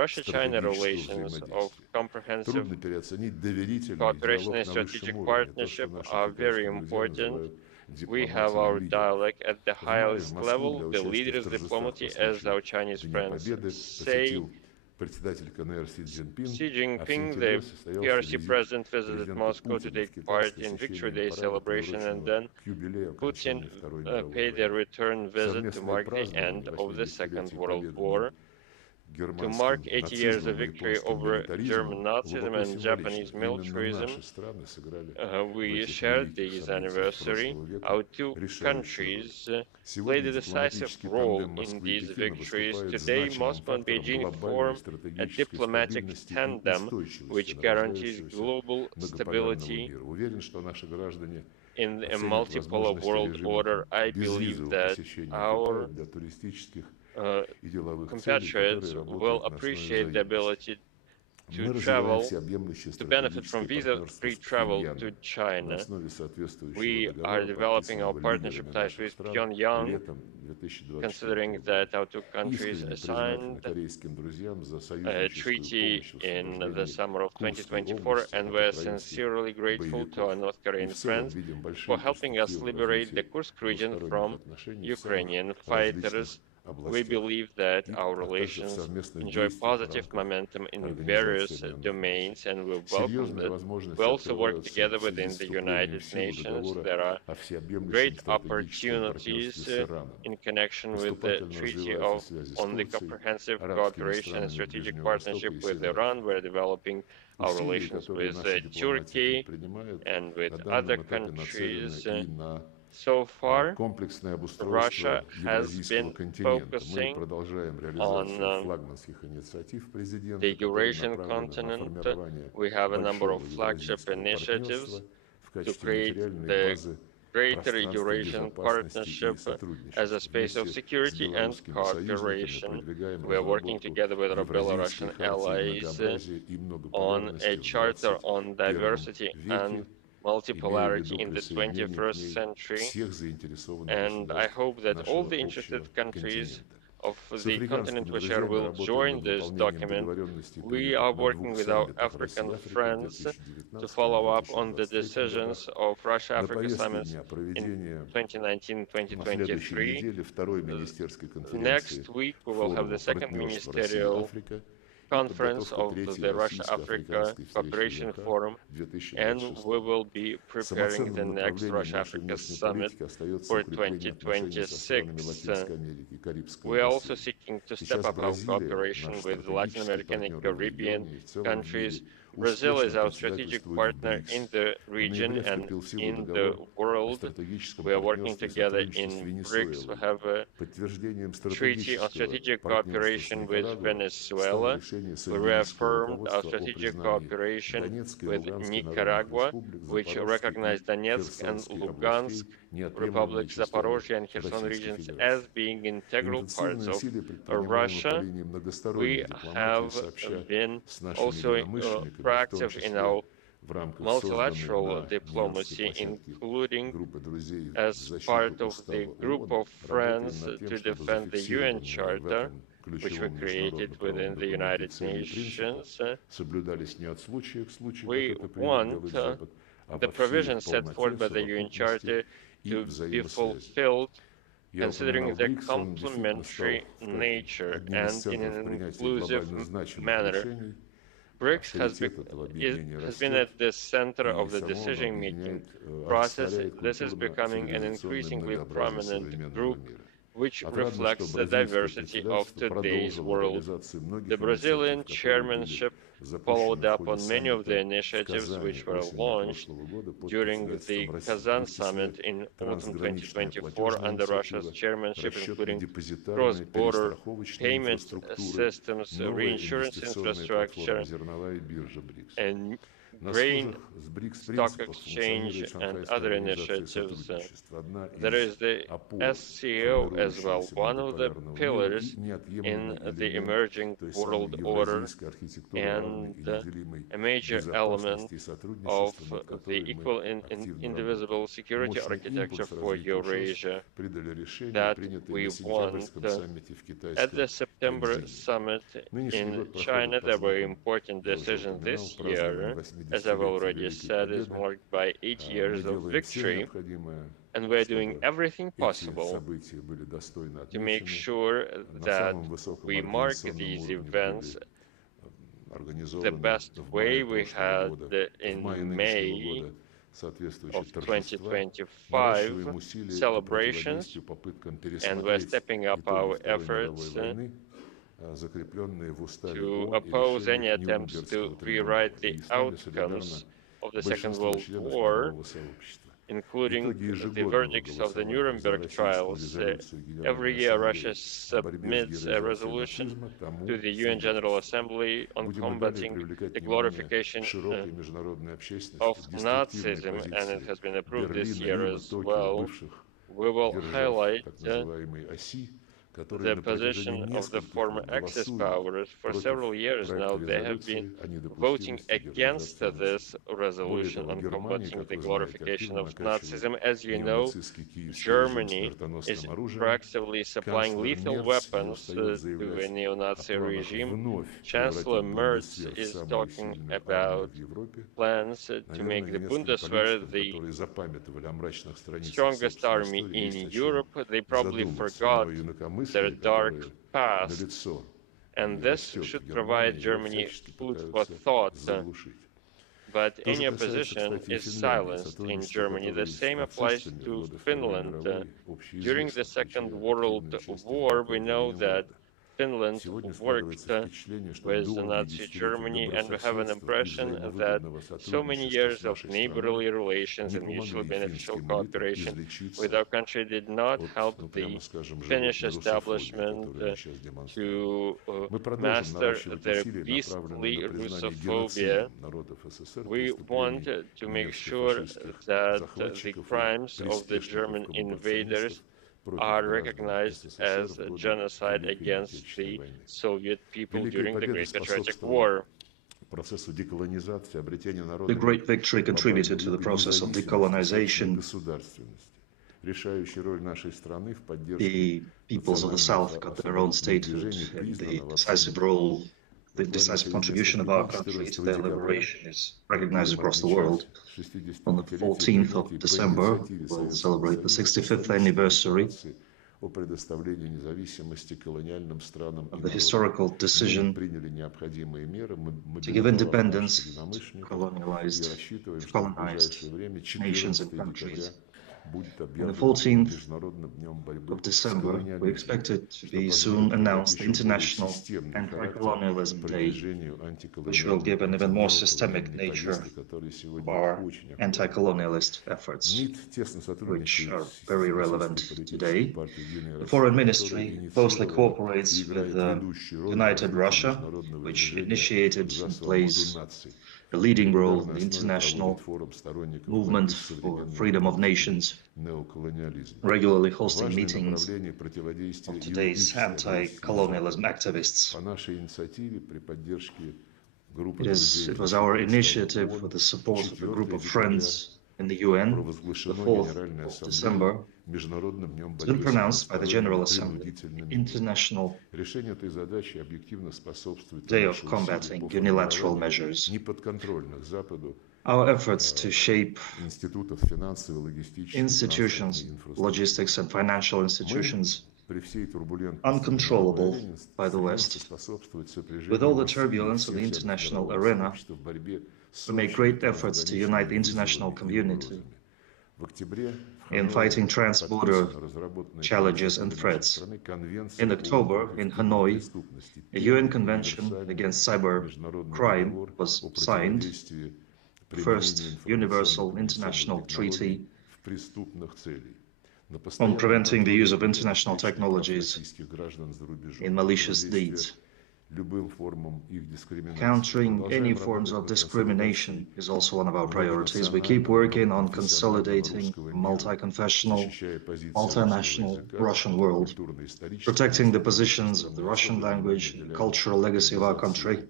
Russia-China relations of comprehensive cooperation and strategic partnership are very important. We have our dialogue at the highest level. The leaders' diplomacy, as our Chinese friends say. Xi Jinping, the PRC president, visited Moscow to take part in Victory Day celebration, and then Putin paid a return visit to mark the end of the Second World War. To mark 80 years of victory over German Nazism and Japanese militarism, we shared this anniversary. Our two countries played a decisive role in these victories. Today, Moscow and Beijing form a diplomatic tandem which guarantees global stability in a multipolar world order. I believe that our compatriots will appreciate the ability to travel, to benefit from visa-free travel to China. We are developing our partnership ties with Pyongyang, considering that our two countries signed a treaty in the summer of 2024, and we are sincerely grateful to our North Korean friends for helping us liberate the Kursk region from Ukrainian fighters. We believe that our relations enjoy positive momentum in various domains, and we welcome that. We also work together within the United Nations. There are great opportunities in connection with the Treaty on the Comprehensive Cooperation and Strategic Partnership with Iran. We're developing our relations with Turkey and with other countries. So far, Russia has been focusing on the Eurasian continent. We have a number of flagship initiatives to create the Greater Eurasian Partnership as a space of security and cooperation. We are working together with our Belarusian allies on a charter on diversity and multipolarity in the 21st century, and I hope that all the interested countries of the continent we share will join this document. We are working with our African friends to follow up on the decisions of Russia-Africa summits in 2019-2023. Next week, we will have the second ministerial conference of the Russia-Africa Cooperation Forum, and we will be preparing the next Russia-Africa Summit for 2026. We are also seeking to step up our cooperation with Latin American and Caribbean countries. Brazil is our strategic partner in the region and in the world. We are working together in BRICS. We have a treaty on strategic cooperation with Venezuela. We reaffirmed our strategic cooperation with Nicaragua, which recognized Donetsk and Lugansk republics, Zaporozhye and Kherson regions as being integral parts of Russia. We have been also proactive in our multilateral diplomacy, including as part of the group of friends to defend the UN Charter, which we created within the United Nations. We want the provisions set forth by the UN Charter to be fulfilled, considering the complementary nature and in an inclusive manner. BRICS has been at the center of the decision-making process. This is becoming an increasingly prominent group, which reflects the diversity of today's world. The Brazilian chairmanship followed up on many of the initiatives which were launched during the Kazan summit in autumn 2024 under Russia's chairmanship, including cross-border payment systems, reinsurance infrastructure, and grain stock exchange and other initiatives. There is the SCO as well, one of the pillars in the emerging world order and a major element of the equal and indivisible security architecture for Eurasia that we want. At the September summit in China, there were important decisions this year. As I've already said, is marked by 8 years of victory, and we're doing everything possible to make sure that we mark these events the best way. We had in May of 2025 celebrations, and we're stepping up our efforts to oppose any attempts to rewrite the outcomes of the Second World War, including the verdicts of the Nuremberg trials. Every year, Russia submits a resolution to the UN General Assembly on combating the glorification of Nazism, and it has been approved this year as well. We will highlight the position of the former Axis powers. For several years now, they have been voting against this resolution on combating the glorification of Nazism. As you know, Germany is proactively supplying lethal weapons to a neo-Nazi regime. Chancellor Merz is talking about plans to make the Bundeswehr the strongest army in Europe. They probably forgot their dark past, and this should provide Germany food for thought. But any opposition is silenced in Germany. The same applies to Finland. During the Second World War, we know that Finland worked with Nazi Germany, and we have an impression that so many years of neighborly relations and mutually beneficial cooperation with our country did not help the Finnish establishment to master their beastly Russophobia. We want to make sure that the crimes of the German invaders are recognized as a genocide against the Soviet people during the Great Patriotic War. The great victory contributed to the process of decolonization. The peoples of the South got their own statehood, and the decisive contribution of our country to their liberation is recognized across the world. On the 14th of December, we'll celebrate the 65th anniversary of the historical decision to give independence to colonized nations and countries. On the 14th of December, we expect it to be soon announced the International Anti-Colonialism Day, which will give an even more systemic nature to our anti-colonialist efforts, which are very relevant today. The Foreign Ministry closely cooperates with United Russia, which initiated and plays a leading role in the international movement for freedom of nations, regularly hosting meetings of today's anti-colonialism activists. It was our initiative with the support of a group of friends in the UN. The 4th of December has been pronounced by the General Assembly International Day of Combating Unilateral Measures. Our efforts to shape institutions, logistics and financial institutions uncontrollable by the West, with all the turbulence of the international arena, we make great efforts to unite the international community in fighting trans-border challenges and threats. In October, in Hanoi, a UN Convention against cyber crime was signed, the first universal international treaty on preventing the use of international technologies in malicious deeds. Countering any forms of discrimination is also one of our priorities. We keep working on consolidating a multi-confessional, multinational Russian world, protecting the positions of the Russian language and cultural legacy of our country.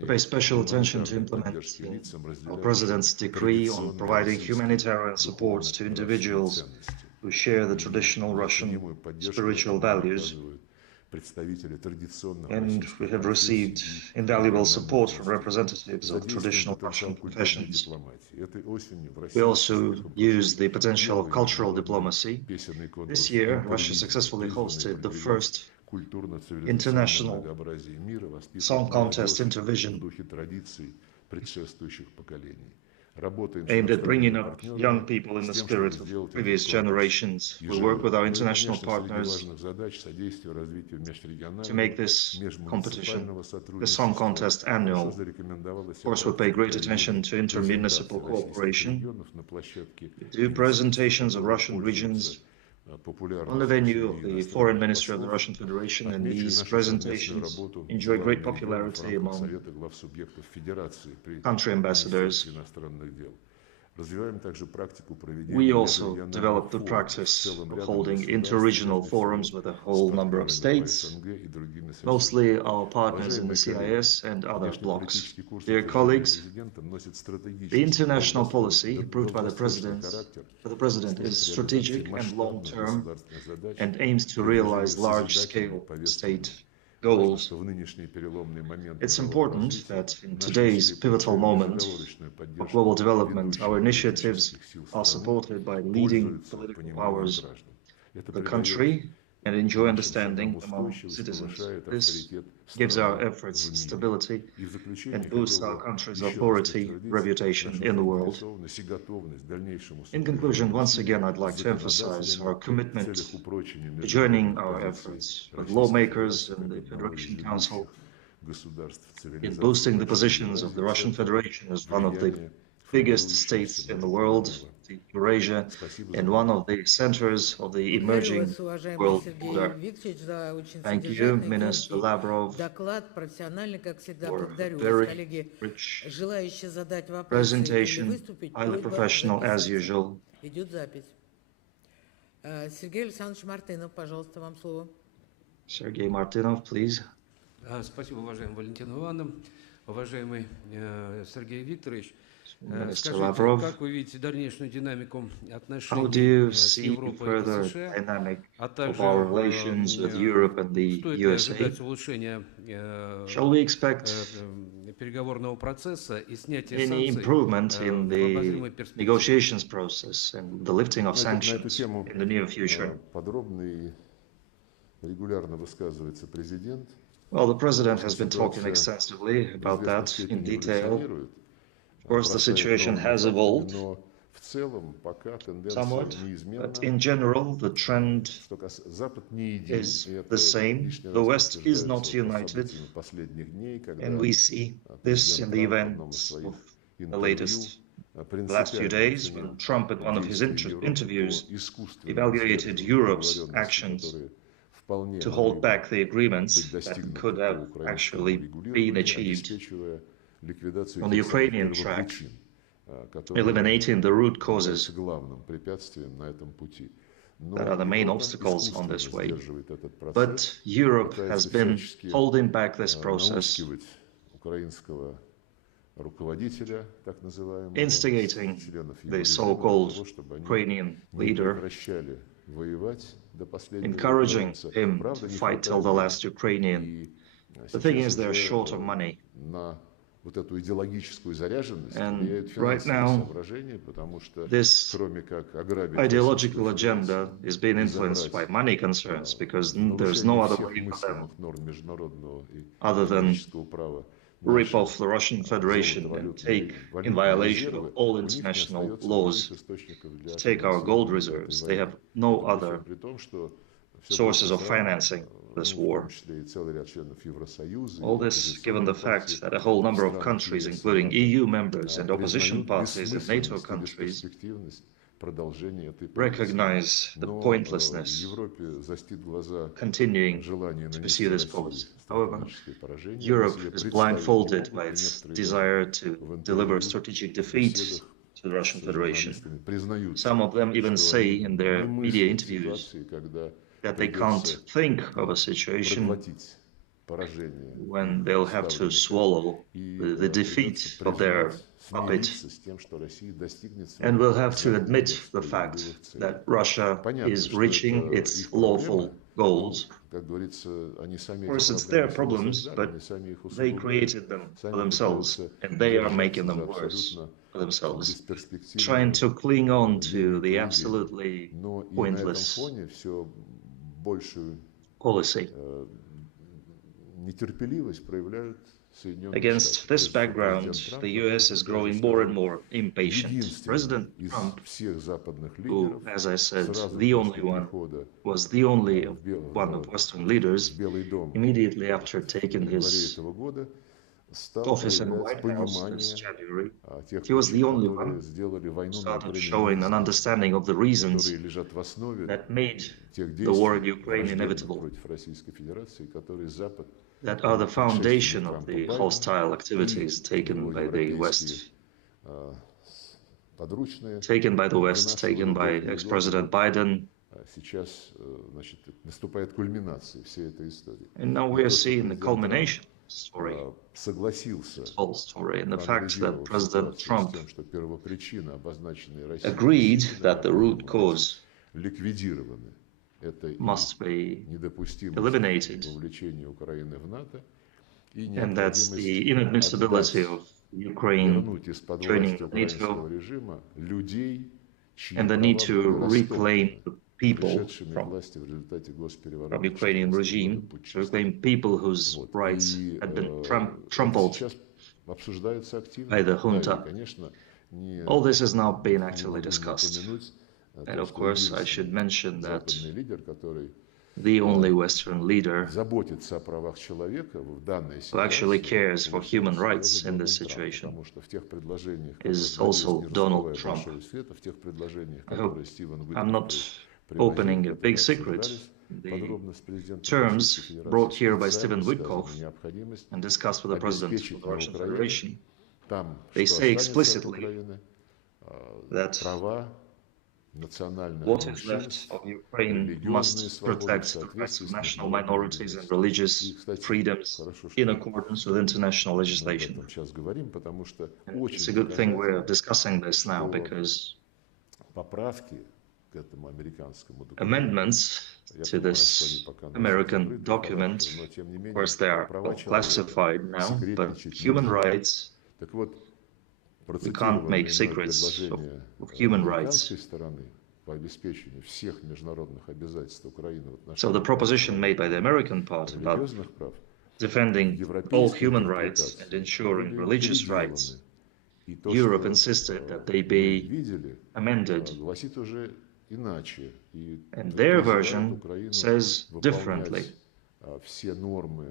We pay special attention to implementing our President's decree on providing humanitarian support to individuals who share the traditional Russian spiritual values. And we have received invaluable support from representatives of traditional Russian confessions. We also use the potential of cultural diplomacy. This year, Russia successfully hosted the first international song contest Intervision, aimed at bringing up young people in the spirit of previous generations. We work with our international partners to make this competition, the song contest, annual. Of course, we pay great attention to intermunicipal cooperation. We do presentations of Russian regions on the venue of the Foreign Minister of the Russian Federation, and these presentations enjoy great popularity among country ambassadors. We also developed the practice of holding interregional forums with a whole number of states, mostly our partners in the CIS and other blocs. Dear colleagues, the international policy approved by the President is strategic and long-term and aims to realize large-scale state goals. It's important that in today's pivotal moment of global development, our initiatives are supported by leading political powers of the country and enjoy understanding among citizens. This gives our efforts stability and boosts our country's authority, reputation in the world. In conclusion, once again, I'd like to emphasize our commitment to joining our efforts with lawmakers and the Federation Council in boosting the positions of the Russian Federation as one of the biggest states in the world, Eurasia, and one of the centers of the emerging world order. Thank you, Minister Lavrov, for a very rich presentation, highly professional as usual. Sergei Martynov, please. Спасибо, уважаемая Валентина Ивановна, уважаемый Сергей Викторович. Minister Lavrov, how do you see the further dynamic of our relations with Europe and the USA? Shall we expect any improvement in the negotiations process and the lifting of sanctions in the near future? Well, the President has been talking extensively about that in detail. Of course, the situation has evolved somewhat, but in general, the trend is the same. The West is not united, and we see this in the events of the last few days, when Trump, in one of his interviews, evaluated Europe's actions to hold back the agreements that could have actually been achieved on the Ukrainian track, eliminating the root causes that are the main obstacles on this way. But Europe has been holding back this process, instigating the so-called Ukrainian leader, encouraging him to fight till the last Ukrainian. The thing is, they're short of money. And right now, this ideological agenda is being influenced by money concerns, because there's no other way for them other than rip off the Russian Federation and take, in violation of all international laws, to take our gold reserves. They have no other sources of financing this war. All this given the fact that a whole number of countries, including EU members and opposition parties in NATO countries, recognize the pointlessness continuing to pursue this policy. However, Europe is blindfolded by its desire to deliver strategic defeat to the Russian Federation. Some of them even say in their media interviews that they can't think of a situation when they'll have to swallow the defeat of their puppet, and will have to admit the fact that Russia is reaching its lawful goals. Of course, it's their problems, but they created them for themselves, and they are making them worse for themselves, trying to cling on to the absolutely pointless policy. Against this background, the US is growing more and more impatient. President Trump, who, as I said, was the only one of Western leaders, immediately after taking his office in the White House this January, he was the only one who started showing an understanding of the reasons that made the war in Ukraine inevitable, that are the foundation of the hostile activities taken by the West, taken by ex-President Biden. And now we are seeing the culmination story, this whole story, and the fact that President Trump agreed that the root cause must be eliminated, and that's the inadmissibility of Ukraine joining NATO, and the need to reclaim the people from Ukrainian regime, to reclaim people whose rights had been trampled by the junta. All this is now being actively discussed. And of course, I should mention that the only Western leader who actually cares for human rights in this situation is also Donald Trump. I hope I'm not opening a big secret. The terms brought here by Stephen Witkoff and discussed with the President of the Russian Federation, they say explicitly that what is left of Ukraine must protect the rights of national minorities and religious freedoms in accordance with international legislation. And it's a good thing we're discussing this now, because amendments to this American document, of course, they are classified now, but human rights, we can't make secrets of human rights. So the proposition made by the American part about defending all human rights and ensuring religious rights, Europe insisted that they be amended. And their version says differently.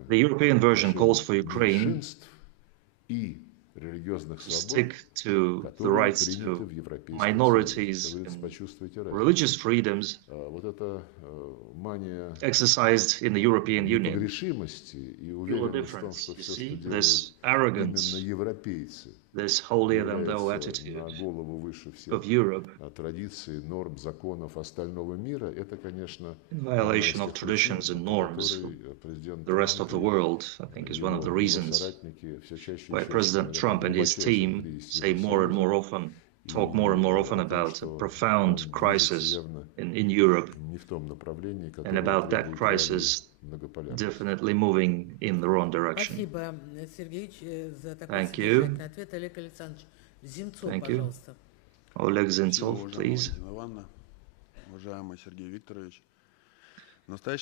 The European version calls for Ukraine stick to the rights to minorities and religious freedoms exercised in the European Union. Feel the difference, you see? This arrogance, this holier-than-thou attitude of Europe in violation of traditions and norms of the rest of the world, I think, is one of the reasons why President Trump and his team say more and more often, talk more and more often about a profound crisis in Europe, and about that crisis definitely moving in the wrong direction. Thank you. Thank you. Oleg Zintsov, please.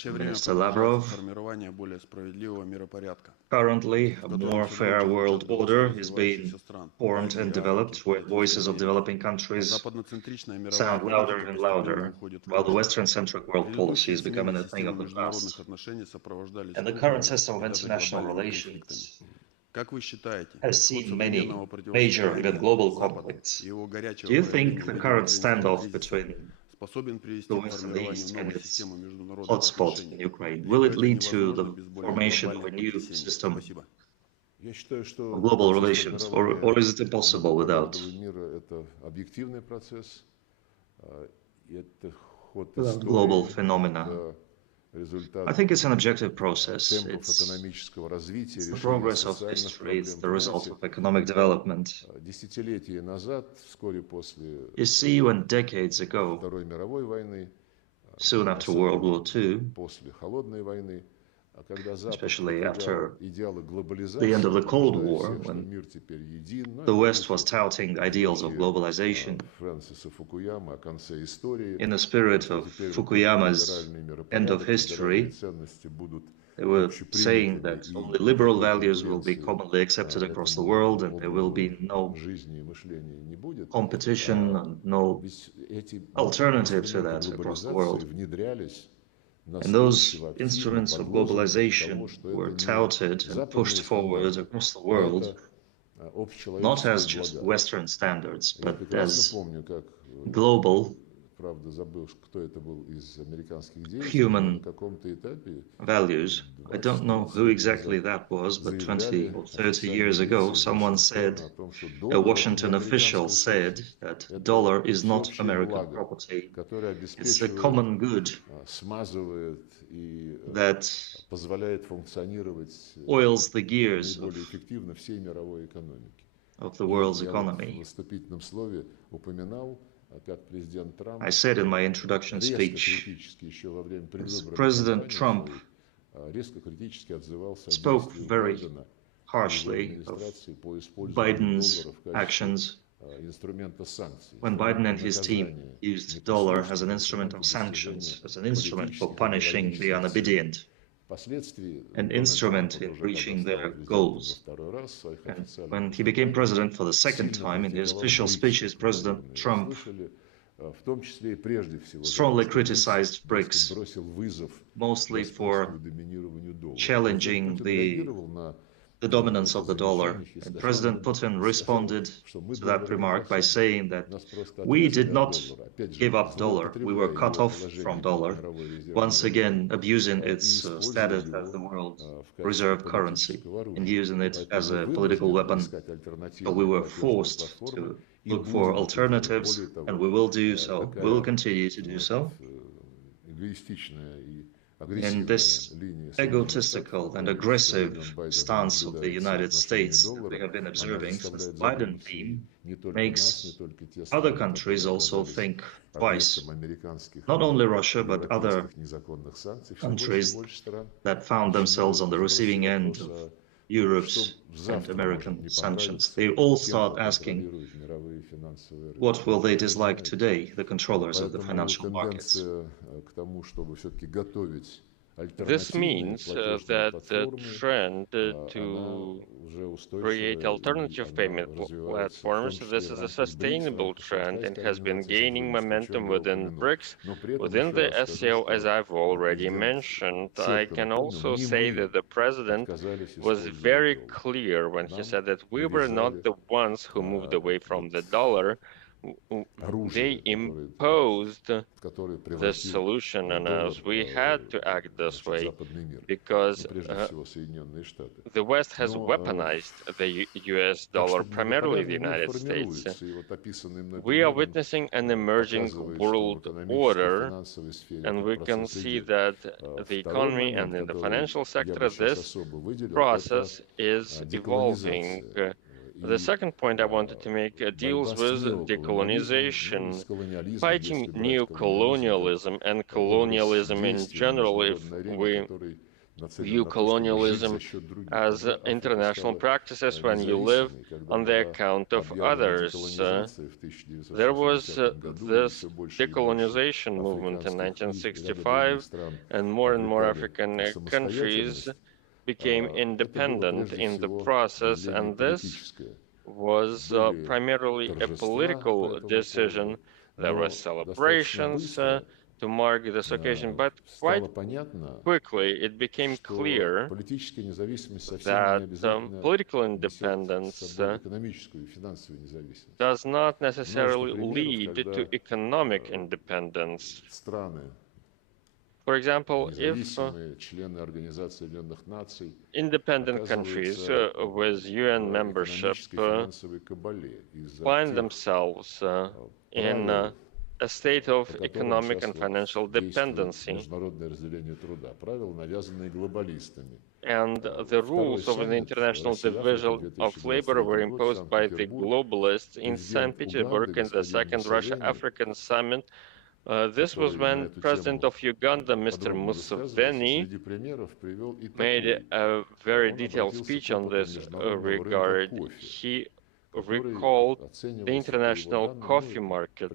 Minister Lavrov, currently a more fair world order is being formed and developed, where voices of developing countries sound louder and louder, while the Western-centric world policy is becoming a thing of the past. And the current system of international relations has seen many major, even global conflicts. Do you think the current standoff between the West and the East and its hotspot in Ukraine, will it lead to the formation of a new system of global relations, or is it impossible without global phenomena? I think it's an objective process. It's the progress of history, it's the result of economic development. You see, when decades ago, soon after World War II, especially after the end of the Cold War, when the West was touting ideals of globalization, in the spirit of Fukuyama's end of history, they were saying that only liberal values will be commonly accepted across the world, and there will be no competition and no alternative to that across the world. And those instruments of globalization were touted and pushed forward across the world, not as just Western standards, but as global human values. I don't know who exactly that was, but 20 or 30 years ago, someone said, a Washington official said that dollar is not American property. It's a common good that oils the gears of the world's economy. I said in my introduction speech, President Trump spoke very harshly of Biden's actions when Biden and his team used dollar as an instrument of sanctions, as an instrument for punishing the unobedient, an instrument in reaching their goals. And when he became president for the second time, in his official speeches, President Trump strongly criticized BRICS, mostly for challenging the dominance of the dollar. And President Putin responded to that remark by saying that we did not give up dollar, we were cut off from dollar, once again abusing its status as the world's reserve currency and using it as a political weapon. So we were forced to look for alternatives, and we will do so. We will continue to do so. And this egotistical and aggressive stance of the United States that we have been observing since the Biden team makes other countries also think twice. Not only Russia, but other countries that found themselves on the receiving end of Europe's and American sanctions. They all start asking, what will they dislike today, the controllers of the financial markets? This means that the trend to create alternative payment platforms, this is a sustainable trend and has been gaining momentum within BRICS, within the SCO, as I've already mentioned. I can also say that the president was very clear when he said that we were not the ones who moved away from the dollar. They imposed the solution on us. We had to act this way because the West has weaponized the US dollar, primarily the United States. We are witnessing an emerging world order, and we can see that the economy and in the financial sector, this process is evolving. The second point I wanted to make deals with decolonization, fighting neo-colonialism and colonialism in general. If we view colonialism as international practices when you live on the account of others. There was this decolonization movement in 1965, and more African countries became independent in the process, and this was primarily a political decision. There were celebrations, to mark this occasion, but quite quickly it became clear that political independence does not necessarily lead to economic independence. For example, if independent countries with UN membership find themselves in a state of economic and financial dependency, and the rules of the international division of labor were imposed by the globalists in St. Petersburg in the Second Russia-African Summit. This was when President of Uganda, Mr. Museveni, made a very detailed speech on this regard. He recalled the international coffee market.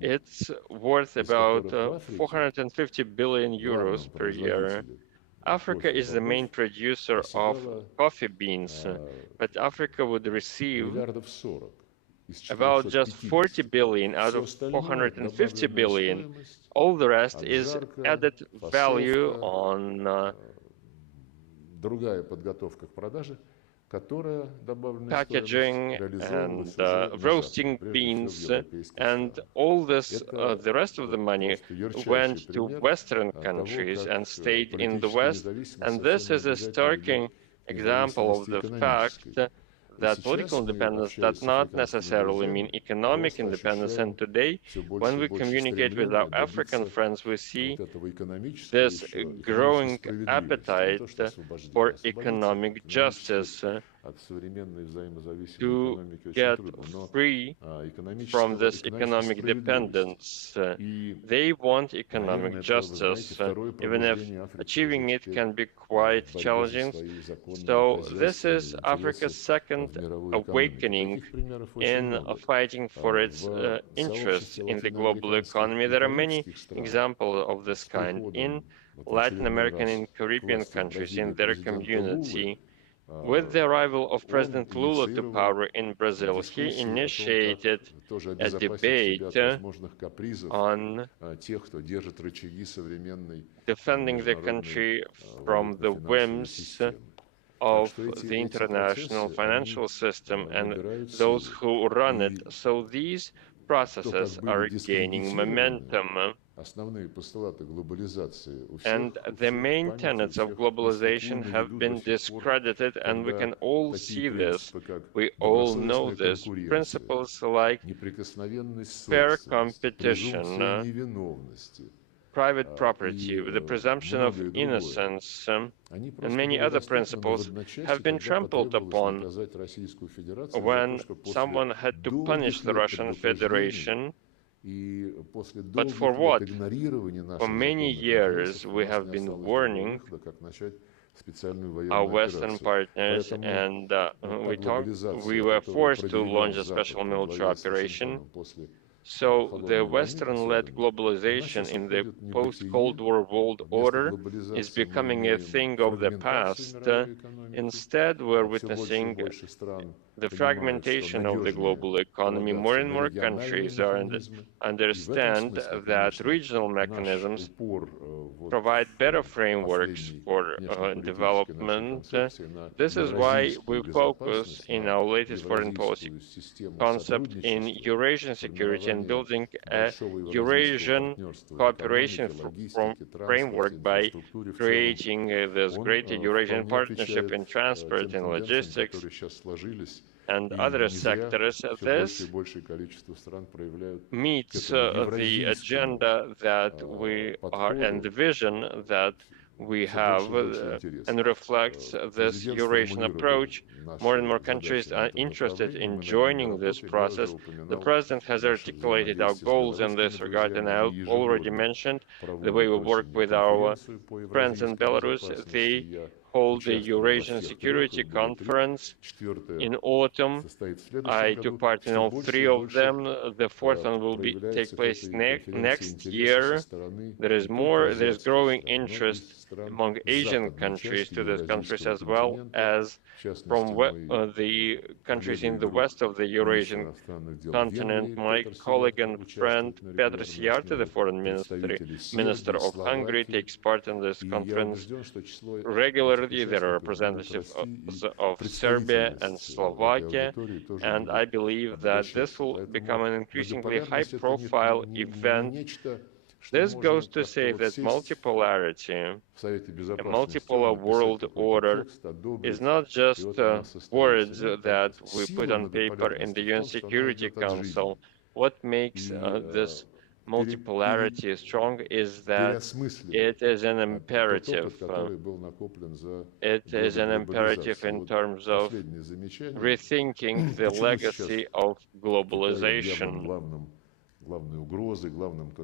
It's worth about 450 billion euros per year. Africa is the main producer of coffee beans, but Africa would receive about just 40 billion out of 450 billion. All the rest is added value on packaging and roasting beans, and all this, the rest of the money went to Western countries and stayed in the West. And this is a stark example of the fact that political independence does not necessarily mean economic independence. And today, when we communicate with our African friends, we see this growing appetite for economic justice to get free from this economic dependence. They want economic justice, even if achieving it can be quite challenging. So this is Africa's second awakening in fighting for its interests in the global economy. There are many examples of this kind in Latin American and Caribbean countries, in their community. With the arrival of President Lula to power in Brazil, he initiated a debate on defending the country from the whims of the international financial system and those who run it. So these processes are gaining momentum. And the main tenets of globalization have been discredited, and we can all see this. We all know this. Principles like fair competition, private property, the presumption of innocence, and many other principles have been trampled upon when someone had to punish the Russian Federation. But for what? For many years we have been warning our Western partners, and we were forced to launch a special military operation. So the Western-led globalization in the post-Cold War world order is becoming a thing of the past. Instead, we're witnessing the fragmentation of the global economy. More and more countries understand that regional mechanisms provide better frameworks for development. This is why we focus in our latest foreign policy concept in Eurasian security and building a Eurasian cooperation framework by creating this greater Eurasian partnership in transport and logistics and other sectors. This meets the agenda that we are and the vision that we have and reflects this Eurasian approach. More and more countries are interested in joining this process. The President has articulated our goals in this regard, and I already mentioned the way we work with our friends in Belarus. They hold the Eurasian Security Conference in autumn. I took part in all three of them. The fourth one will take place next year. There is growing interest among Asian countries to this conference, as well as from the countries in the west of the Eurasian continent. My colleague and friend Petr Siarto, the Foreign Minister of Hungary, takes part in this conference regularly. There are representatives of Serbia and Slovakia, and I believe that this will become an increasingly high-profile event. This goes to say that multipolarity, a multipolar world order, is not just words that we put on paper in the UN Security Council. What makes this multipolarity strong is that it is an imperative. It is an imperative in terms of rethinking the legacy of globalization.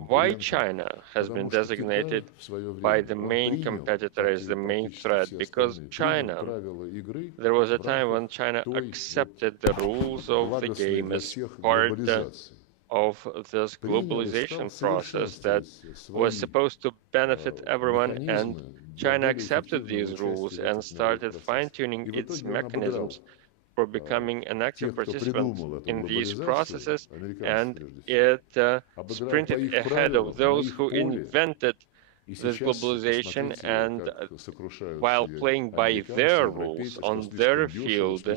Why China has been designated by the main competitor as the main threat? Because there was a time when China accepted the rules of the game as part of this globalization process that was supposed to benefit everyone, and China accepted these rules and started fine-tuning its mechanisms for becoming an active participant in these processes, and it sprinted ahead of those who invented this globalization, and while playing by their rules on their field.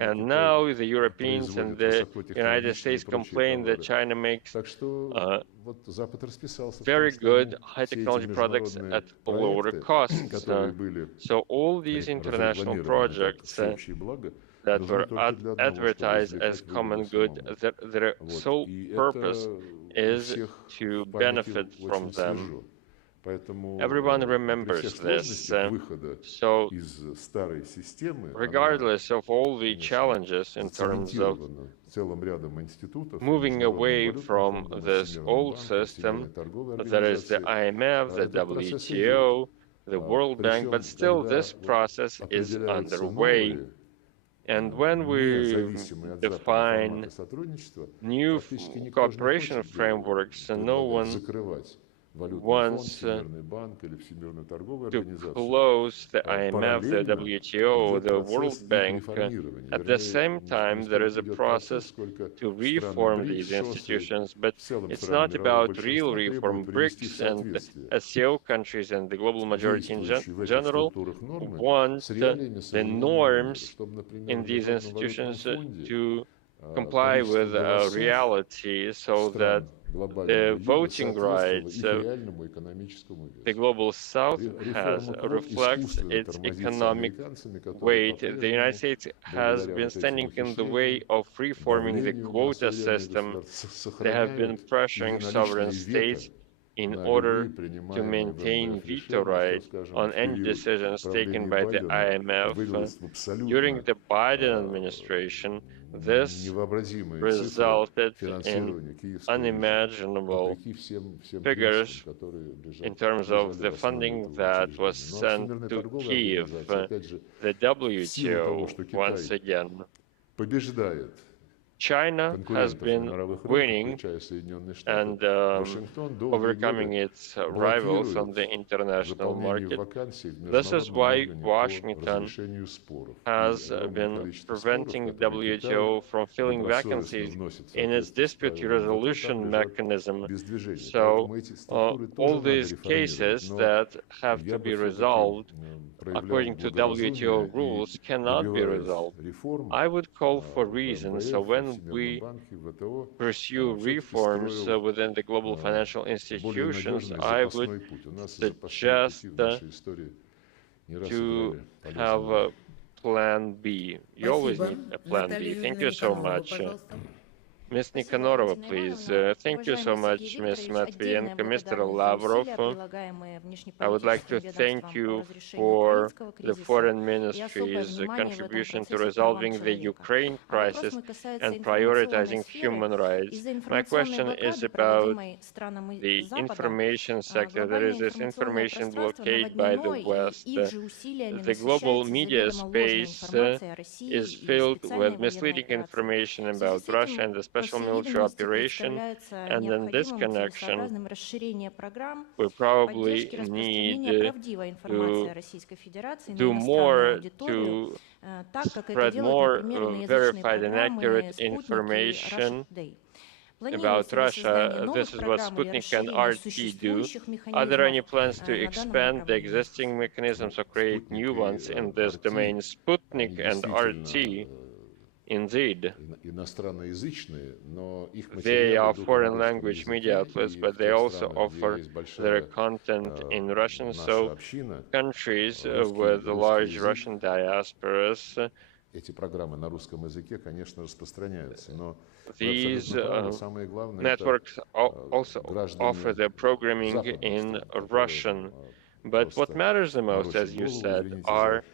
And now the Europeans and the United States complain that China makes very good high-technology products at lower costs. So all these international projects that were advertised as common good, their sole purpose is to benefit from them. Everyone remembers this. So regardless of all the challenges in terms of moving away from this old system, there is the IMF, the WTO, the World Bank, but still this process is underway. And when we define new cooperation frameworks, no one wants to close the IMF, the WTO, the World Bank. At the same time, there is a process to reform these institutions, but it's not about real reform. BRICS and SCO countries and the global majority in general want the norms in these institutions to comply with reality, so that the voting rights the global South has reflects its economic weight. The United States has been standing in the way of reforming the quota system. They have been pressuring sovereign states in order to maintain veto right on any decisions taken by the IMF. During the Biden administration, this resulted in unimaginable figures in terms of the funding that was sent to Kyiv. The WTO, once again, China has been winning and overcoming its rivals on the international market. This is why Washington has been preventing WTO from filling vacancies in its dispute resolution mechanism. So all these cases that have to be resolved according to WTO rules cannot be resolved. I would call for reasons. So when we pursue reforms within the global financial institutions, I would suggest to have a plan B. You always need a plan B. Thank you so much. Ms. Nikanorova, please. Thank you so much, Ms. Matvienko. Mr. Lavrov, I would like to thank you for the Foreign Ministry's contribution to resolving the Ukraine crisis and prioritizing human rights. My question is about the information sector. There is this information blockade by the West. The global media space is filled with misleading information about Russia and the special military operation, and in this connection, we probably need to do more to spread more verified and accurate information about Russia. This is what Sputnik and RT do. Are there any plans to expand the existing mechanisms or create new ones in this domain? Sputnik and RT, indeed, they are foreign language media outlets, but they also offer their content in Russian, so countries with large Russian diasporas, these networks also offer their programming in Russian. But what matters the most, as you said, are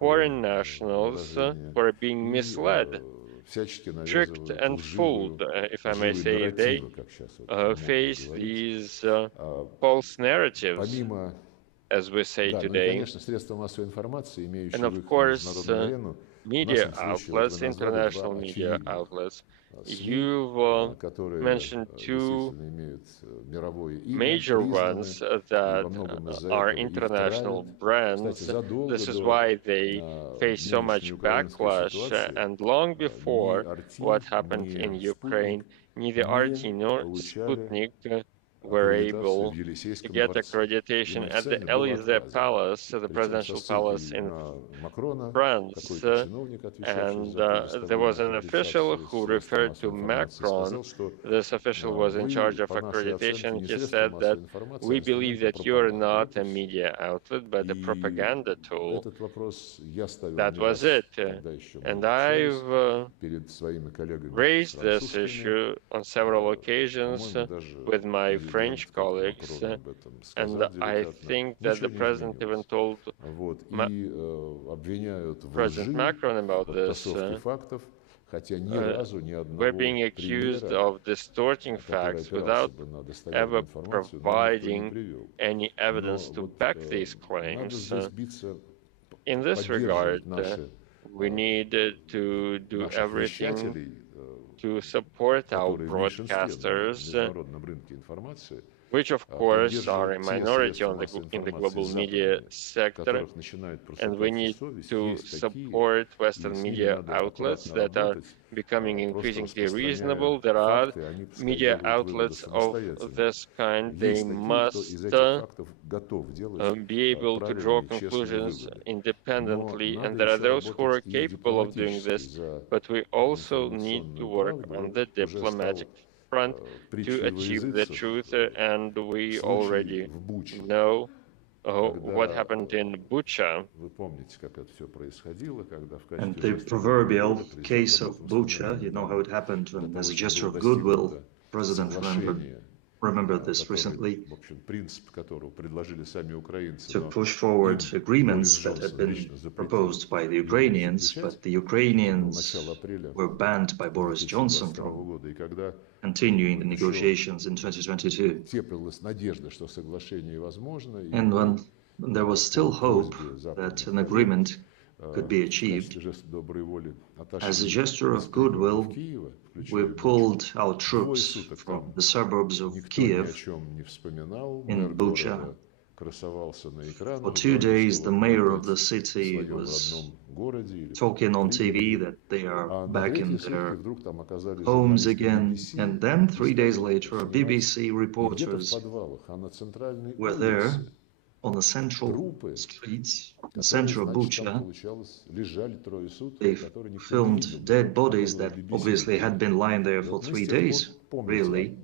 foreign nationals who are being misled, tricked and fooled, if I may say. They face these false narratives, as we say today. And of course, media outlets, international media outlets. You've mentioned two major ones that are international brands. This is why they face so much backlash. And long before what happened in Ukraine, neither RT nor Sputnik were able to get accreditation at the Élysée Palace, the presidential palace in France, and there was an official who referred to Macron. This official was in charge of accreditation. He said that we believe that you are not a media outlet, but a propaganda tool. That was it. And I've raised this issue on several occasions with my French colleagues, and I think that the president even told President Macron about this. We're being accused of distorting facts without ever providing any evidence to back these claims. In this regard, we need to do everything to support our broadcasters, which of course are a minority in the global media sector, and we need to support Western media outlets that are becoming increasingly reasonable. There are media outlets of this kind. They must be able to draw conclusions independently, and there are those who are capable of doing this, but we also need to work on the diplomatic front to achieve the truth, and we already know what happened in Bucha. And the proverbial case of Bucha, you know how it happened when, as a gesture of goodwill, President remembered this recently, to push forward agreements that had been proposed by the Ukrainians, but the Ukrainians were banned by Boris Johnson from continuing the negotiations in 2022. And when there was still hope that an agreement could be achieved, as a gesture of goodwill, we pulled our troops from the suburbs of Kiev in Bucha. For 2 days, the mayor of the city was talking on TV that they are back in their homes again. And then 3 days later, BBC reporters were there on the central streets, the center of Bucha. They filmed dead bodies that obviously had been lying there for 3 days, really,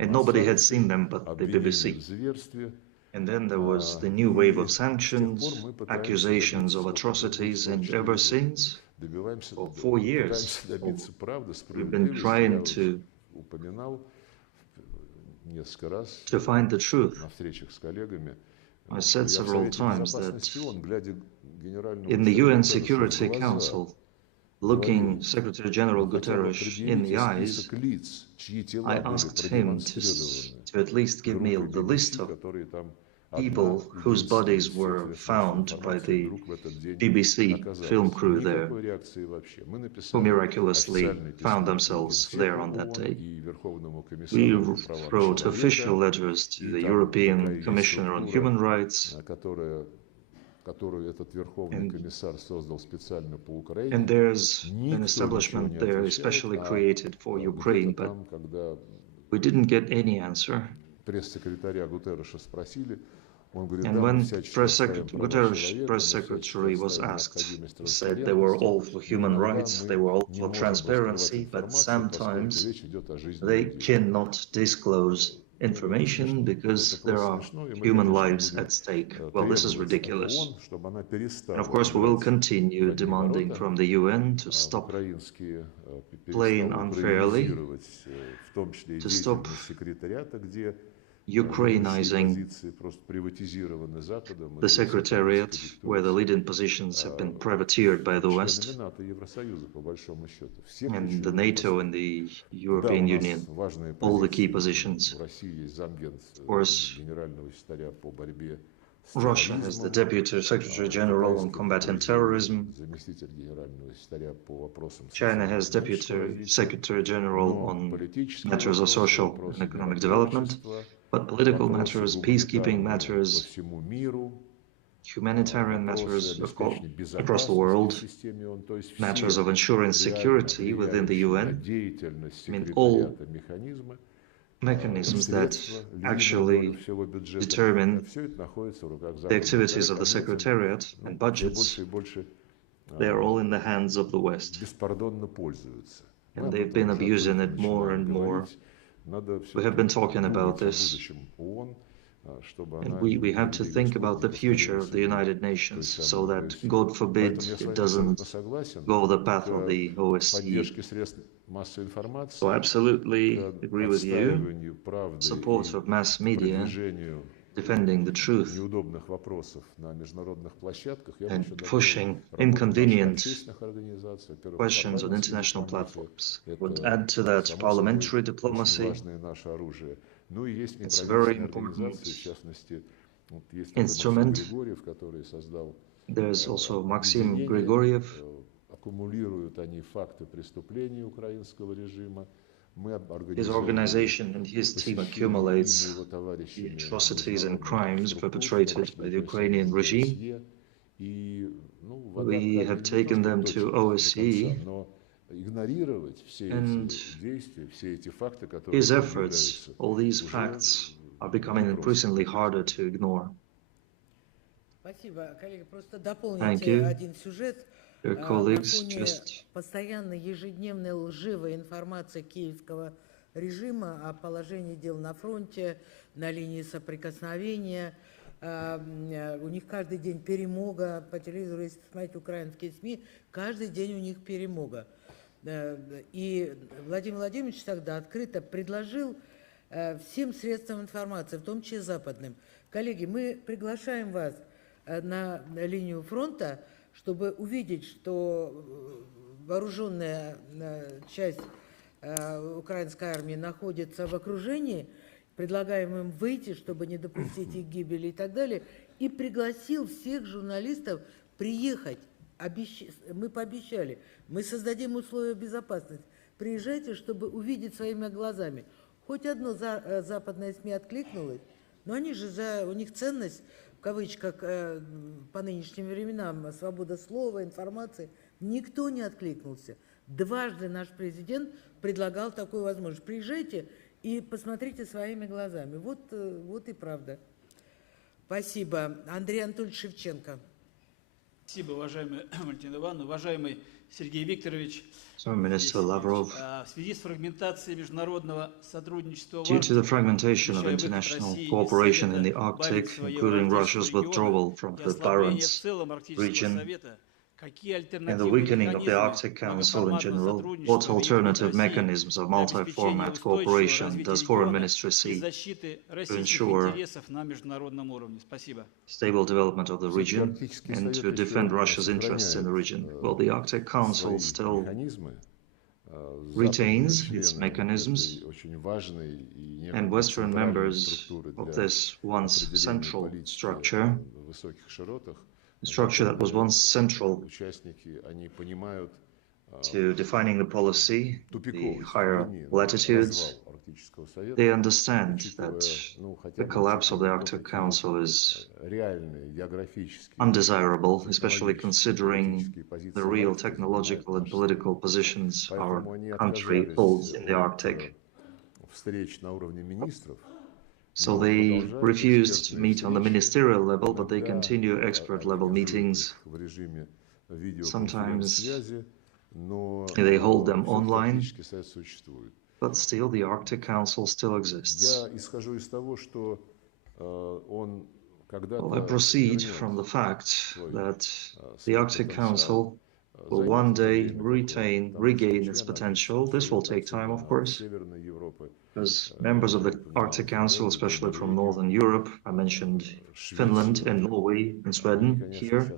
and nobody had seen them but the BBC. And then there was the new wave of sanctions, accusations of atrocities, and ever since, For 4 years, we've been trying to find the truth. I said several times that in the UN Security Council, looking Secretary General Guterres in the eyes, I asked him to at least give me the list of people whose bodies were found by the BBC film crew there, who miraculously found themselves there on that day. We wrote official letters to the European Commissioner on Human Rights, and there's an establishment there especially created for Ukraine, but we didn't get any answer. And when Guterres' press secretary was asked, he said they were all for human rights, they were all for transparency, but sometimes they cannot disclose information because there are human lives at stake. Well, this is ridiculous. And of course, we will continue demanding from the UN to stop playing unfairly, to stop Ukrainizing the Secretariat, where the leading positions have been privateered by the West, and the NATO and the European Union, all the key positions. Of course, Russia has the Deputy Secretary General on combating terrorism. China has Deputy Secretary General on matters of social and economic development. But political matters, peacekeeping matters, humanitarian matters across the world, matters of ensuring security within the UN, I mean, all mechanisms that actually determine the activities of the Secretariat and budgets, they are all in the hands of the West. And they've been abusing it more and more. We have been talking about this, and we have to think about the future of the United Nations so that, God forbid, it doesn't go the path of the OSCE. So I absolutely agree with you. Support of mass media, defending the truth, and pushing inconvenient questions on international platforms would add to that parliamentary diplomacy. It's a very important instrument. There's also Maxim Grigoriev. His organization and his team accumulates the atrocities and crimes perpetrated by the Ukrainian regime. We have taken them to OSCE, and his efforts, all these facts, are becoming increasingly harder to ignore. Thank you. Your colleagues, just постоянно ежедневная лживая информация киевского режима о положении дел на фронте, на линии соприкосновения. У них каждый день перемога по телевизору, если смотреть украинские СМИ, каждый день у них перемога. И Владимир Владимирович тогда открыто предложил всем средствам информации, в том числе западным: коллеги, мы приглашаем вас на линию фронта, чтобы увидеть, что вооруженная часть украинской армии находится в окружении, предлагаем им выйти, чтобы не допустить их гибели и так далее, и пригласил всех журналистов приехать. Мы пообещали, мы создадим условия безопасности. Приезжайте, чтобы увидеть своими глазами. Хоть одно западное СМИ откликнулось, но они же у них ценность, в кавычках, по нынешним временам, свобода слова, информации, никто не откликнулся. Дважды наш президент предлагал такую возможность. Приезжайте и посмотрите своими глазами. Вот и правда. Спасибо. Андрей Анатольевич Шевченко. Спасибо, уважаемый Валентин Иванович, уважаемый Сергей Викторович. Minister Lavrov, В связи с фрагментацией международного сотрудничества due to the fragmentation of international cooperation in the Arctic, including Russia's withdrawal from the Barents region and the weakening of the Arctic Council in general, what alternative mechanisms of multi-format cooperation does Foreign Ministry see to ensure stable development of the region and to defend Russia's interests in the region? Well, the Arctic Council still retains its mechanisms, and Western members of this once central structure, a structure that was once central to defining the policy, the higher latitudes, they understand that the collapse of the Arctic Council is undesirable, especially considering the real technological and political positions our country holds in the Arctic. So they refused to meet on the ministerial level, but they continue expert-level meetings. Sometimes they hold them online, but still the Arctic Council still exists. Well, I proceed from the fact that the Arctic Council will one day regain its potential. This will take time, of course, because members of the Arctic Council, especially from Northern Europe, I mentioned Finland and Norway and Sweden here,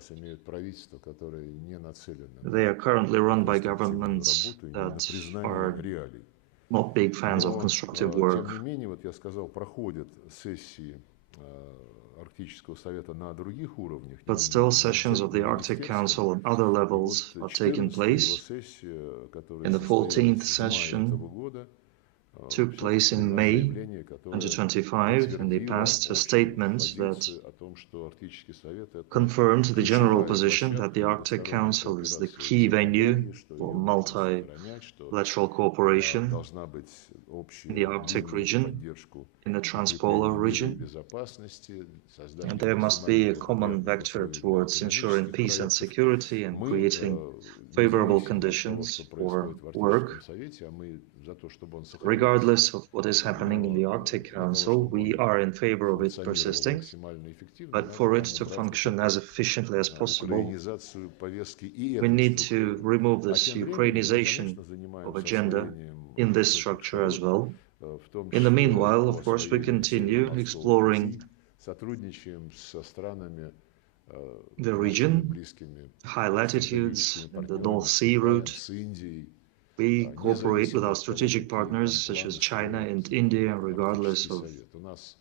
they are currently run by governments that are not big fans of constructive work. But still, sessions of the Arctic Council on other levels are taking place. In the 14th session took place in May 2025, and they passed a statement that confirmed the general position that the Arctic Council is the key venue for multilateral cooperation in the Arctic region, in the transpolar region, and there must be a common vector towards ensuring peace and security and creating favorable conditions for work. Regardless of what is happening in the Arctic Council, we are in favor of it persisting, but for it to function as efficiently as possible, we need to remove this Ukrainization of agenda in this structure as well. In the meanwhile, of course, we continue exploring the region, high latitudes, and the North Sea route. We cooperate with our strategic partners such as China and India, regardless of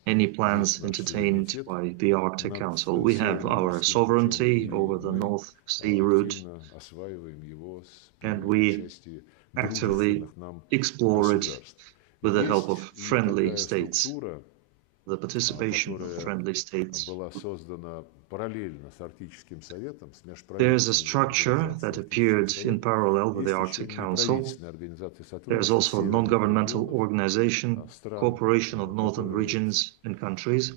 any plans entertained by the Arctic Council. We have our sovereignty over the North Sea route, and we actively explore it with the help of friendly states, the participation of friendly states. There's a structure that appeared in parallel with the Arctic Council. There's also a non-governmental organization, cooperation of northern regions and countries.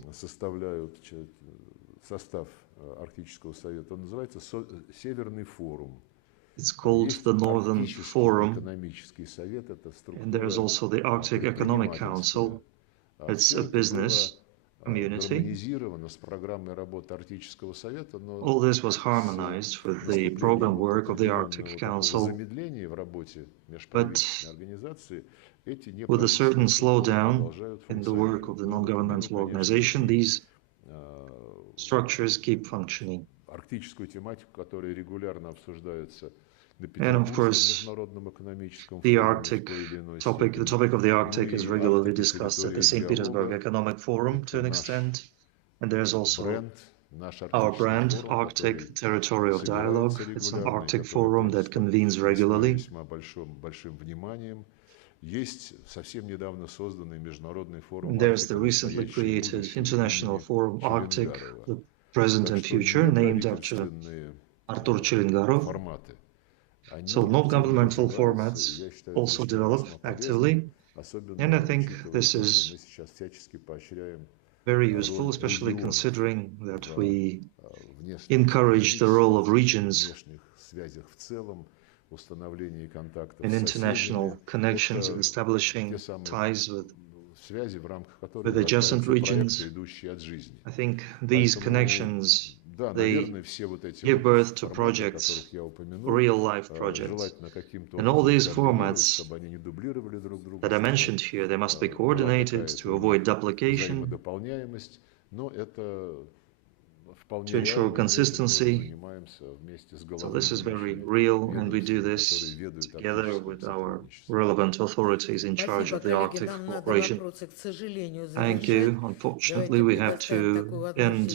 It's called the Northern Forum, and there's also the Arctic Economic Council. It's a business community. All this was harmonized with the program work of the Arctic Council, but with a certain slowdown in the work of the non-governmental organization, these structures keep functioning. And of course, the Arctic topic, the topic of the Arctic is regularly discussed at the St. Petersburg Economic Forum to an extent. And there's also our brand, Arctic Territory of Dialogue. It's an Arctic forum that convenes regularly. And there's the recently created International Forum Arctic, the present and future, named after Artur Chilingarov. So non-governmental formats also develop actively, and I think this is very useful, especially considering that we encourage the role of regions in international connections and establishing ties with adjacent regions. I think these connections they give birth to projects, real-life projects. And all these formats that I mentioned here, they must be coordinated to avoid duplication, to ensure consistency. So this is very real, and we do this together with our relevant authorities in charge of the Arctic cooperation. Thank you. Unfortunately, we have to end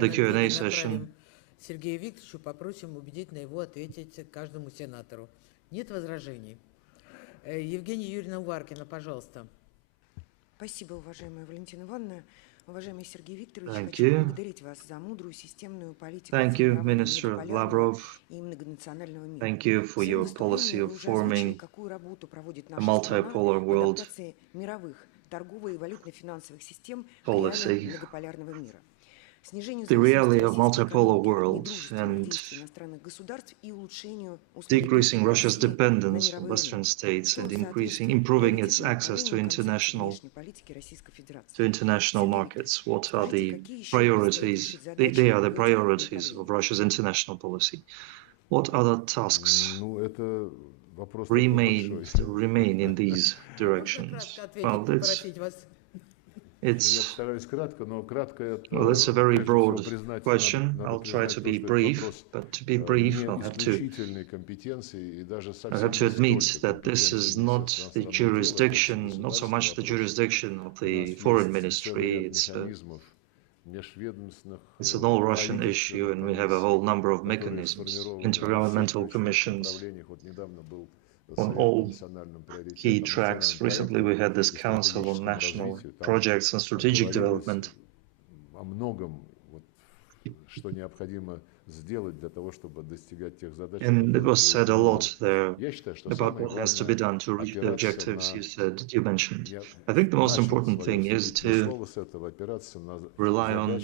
the Q&A session. Сергею Викторовичу попросим убедительно его ответить каждому сенатору. Нет возражений? Евгения Юрьевна Уваркина, пожалуйста. Спасибо, уважаемая Валентина Ивановна. Уважаемый Сергей Викторович, хочу поблагодарить вас за мудрую системную политику Minister Lavrov. Thank you for your policy of forming a multipolar world policy. The reality of multipolar world and decreasing Russia's dependence on Western states and improving its access to international markets. What are the priorities? They are the priorities of Russia's international policy. What other tasks remain in these directions? Well, that's a very broad question. I'll try to be brief, but to be brief, I'll have to admit that this is not the jurisdiction, not so much the jurisdiction of the Foreign Ministry. It's an all-Russian issue, and we have a whole number of mechanisms, intergovernmental commissions on all key tracks. Recently, we had this Council on National Projects and Strategic Development. And it was said a lot there about what has to be done to reach the objectives you mentioned. I think the most important thing is to rely on,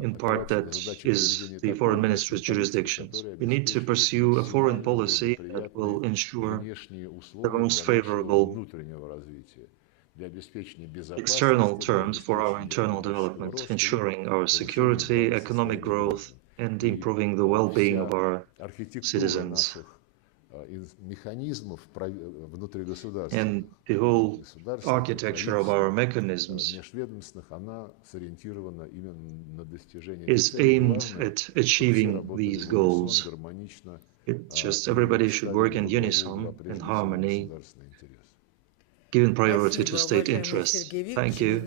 in part, that is the Foreign Ministry's jurisdictions. We need to pursue a foreign policy that will ensure the most favorable external terms for our internal development, ensuring our security, economic growth, and improving the well-being of our citizens. And the whole architecture of our mechanisms is aimed at achieving these goals. It's just everybody should work in unison, in harmony, giving priority to state interests. Thank you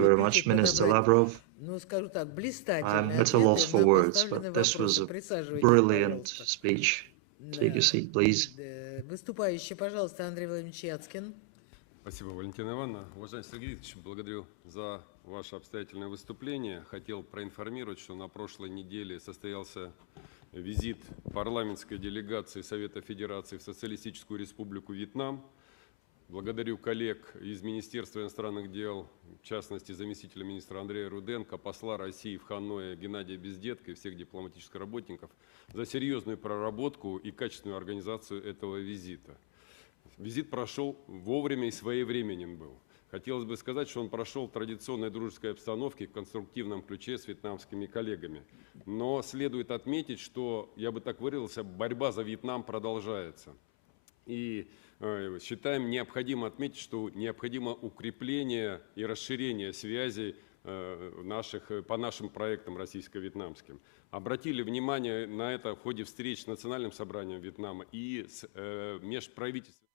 very much, Minister Lavrov. I'm at a loss for words, but this was a brilliant speech. Take a seat, please. Выступающий, пожалуйста, Андрей Владимирович Яцкин. Спасибо, Валентина Ивановна. Уважаемый Сергей Викторович, благодарю за ваше обстоятельное выступление. Хотел проинформировать, что на прошлой неделе состоялся визит парламентской делегации Совета Федерации в Социалистическую Республику Вьетнам. Благодарю коллег из Министерства иностранных дел, в частности заместителя министра Андрея Руденко, посла России в Ханое Геннадия Бездетко и всех дипломатических работников за серьезную проработку и качественную организацию этого визита. Визит прошел вовремя и своевременен был. Хотелось бы сказать, что он прошел в традиционной дружеской обстановке, в конструктивном ключе с вьетнамскими коллегами. Но следует отметить, что, я бы так выразился, борьба за Вьетнам продолжается. И считаем необходимо отметить, что необходимо укрепление и расширение связей по нашим проектам российско-вьетнамским. Обратили внимание на это в ходе встреч с Национальным собранием Вьетнама и с межправительственным